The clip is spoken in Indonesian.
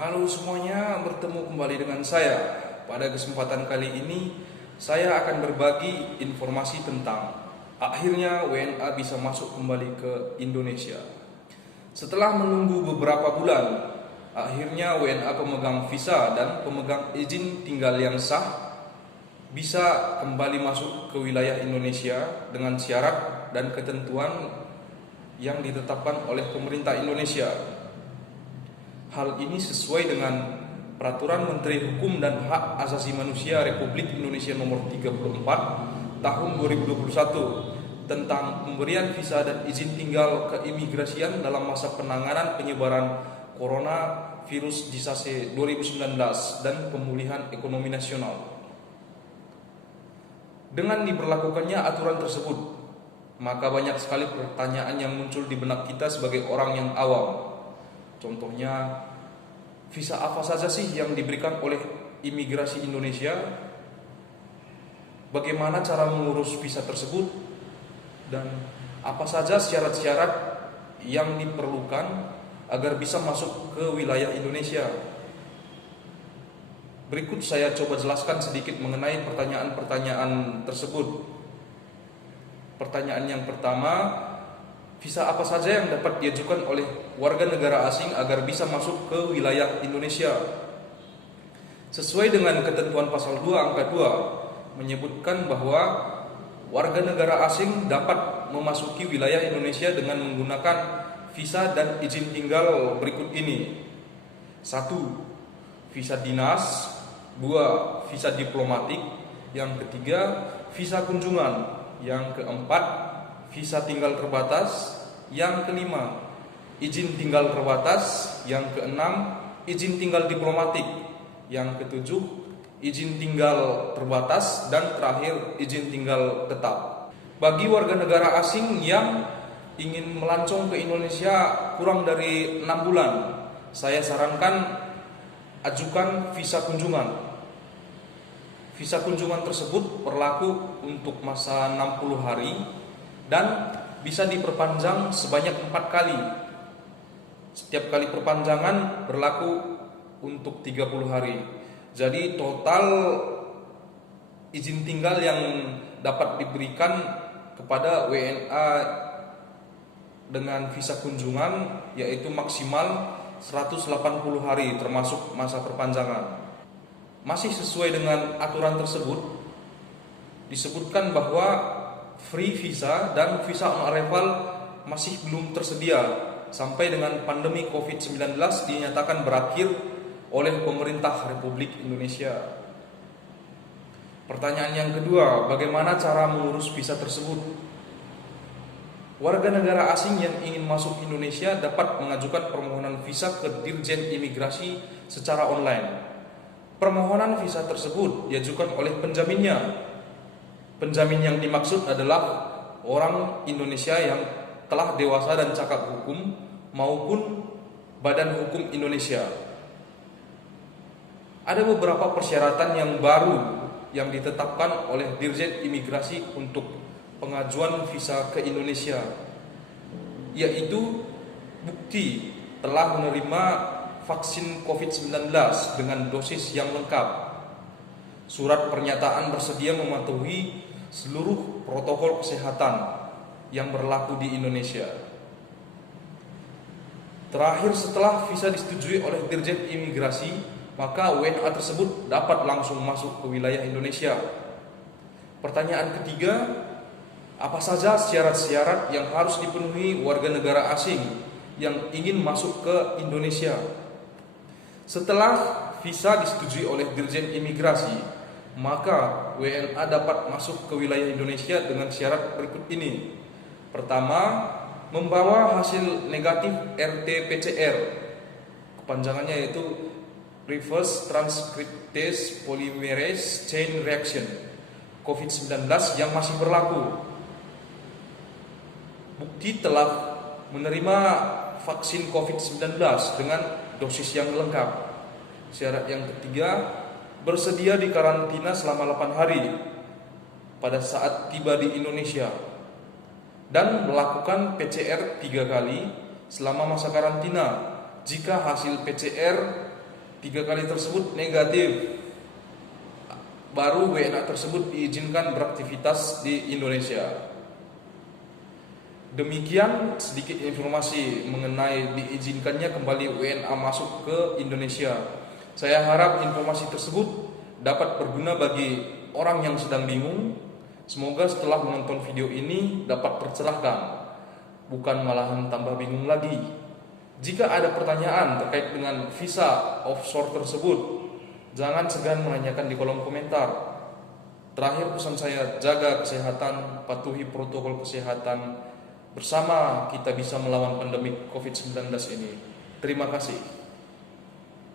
Halo semuanya, bertemu kembali dengan saya. Pada kesempatan kali ini, saya akan berbagi informasi tentang akhirnya WNA bisa masuk kembali ke Indonesia. Setelah menunggu beberapa bulan, akhirnya WNA pemegang visa dan pemegang izin tinggal yang sah bisa kembali masuk ke wilayah Indonesia dengan syarat dan ketentuan yang ditetapkan oleh pemerintah Indonesia. Hal ini sesuai dengan Peraturan Menteri Hukum dan Hak Asasi Manusia Republik Indonesia Nomor 34 Tahun 2021 tentang pemberian visa dan izin tinggal keimigrasian dalam masa penanganan penyebaran coronavirus disease 2019 dan pemulihan ekonomi nasional. Dengan diberlakukannya aturan tersebut, maka banyak sekali pertanyaan yang muncul di benak kita sebagai orang yang awam. Contohnya, visa apa saja sih yang diberikan oleh imigrasi Indonesia? Bagaimana cara mengurus visa tersebut? Dan apa saja syarat-syarat yang diperlukan agar bisa masuk ke wilayah Indonesia? Berikut saya coba jelaskan sedikit mengenai pertanyaan-pertanyaan tersebut. Pertanyaan yang pertama, visa apa saja yang dapat diajukan oleh warga negara asing agar bisa masuk ke wilayah Indonesia? Sesuai dengan ketentuan pasal 2 angka 2 menyebutkan bahwa warga negara asing dapat memasuki wilayah Indonesia dengan menggunakan visa dan izin tinggal berikut ini. 1. Visa dinas. 2. Visa diplomatik. Yang ketiga, visa kunjungan. Yang keempat, visa tinggal terbatas. Yang kelima, izin tinggal terbatas. Yang keenam, izin tinggal diplomatik. Yang ketujuh, izin tinggal terbatas. Dan terakhir, izin tinggal tetap. Bagi warga negara asing yang ingin melancong ke Indonesia kurang dari 6 bulan, saya sarankan ajukan visa kunjungan. Visa kunjungan tersebut berlaku untuk masa 60 hari dan bisa diperpanjang sebanyak 4 kali. Setiap kali perpanjangan berlaku untuk 30 hari. Jadi total izin tinggal yang dapat diberikan kepada WNA dengan visa kunjungan yaitu maksimal 180 hari termasuk masa perpanjangan. Masih sesuai dengan aturan tersebut, disebutkan bahwa free visa dan visa on arrival masih belum tersedia sampai dengan pandemi COVID-19 dinyatakan berakhir oleh pemerintah Republik Indonesia. Pertanyaan yang kedua, bagaimana cara mengurus visa tersebut? Warga negara asing yang ingin masuk Indonesia dapat mengajukan permohonan visa ke Dirjen Imigrasi secara online. Permohonan visa tersebut diajukan oleh penjaminnya. Penjamin yang dimaksud adalah orang Indonesia yang telah dewasa dan cakap hukum maupun Badan Hukum Indonesia. Ada beberapa persyaratan yang baru yang ditetapkan oleh Dirjen Imigrasi untuk pengajuan visa ke Indonesia, yaitu bukti telah menerima vaksin COVID-19 dengan dosis yang lengkap, surat pernyataan bersedia mematuhi seluruh protokol kesehatan yang berlaku di Indonesia. Terakhir, setelah visa disetujui oleh Dirjen Imigrasi, maka WNA tersebut dapat langsung masuk ke wilayah Indonesia. Pertanyaan ketiga, apa saja syarat-syarat yang harus dipenuhi warga negara asing yang ingin masuk ke Indonesia? Setelah visa disetujui oleh Dirjen Imigrasi, maka WNA dapat masuk ke wilayah Indonesia dengan syarat berikut ini. Pertama, membawa hasil negatif RT-PCR, kepanjangannya yaitu Reverse Transcriptase Polymerase Chain Reaction COVID-19 yang masih berlaku. Bukti telah menerima vaksin COVID-19 dengan dosis yang lengkap. Syarat yang ketiga, bersedia dikarantina selama 8 hari pada saat tiba di Indonesia dan melakukan PCR 3 kali selama masa karantina. Jika hasil PCR 3 kali tersebut negatif. Baru WNA tersebut diizinkan beraktivitas di Indonesia. Demikian sedikit informasi mengenai diizinkannya kembali WNA masuk ke Indonesia. Saya harap informasi tersebut dapat berguna bagi orang yang sedang bingung. Semoga setelah menonton video ini dapat tercerahkan, bukan malahan tambah bingung lagi. Jika ada pertanyaan terkait dengan visa offshore tersebut, jangan segan menanyakan di kolom komentar. Terakhir pesan saya, jaga kesehatan, patuhi protokol kesehatan. Bersama kita bisa melawan pandemi COVID-19 ini. Terima kasih.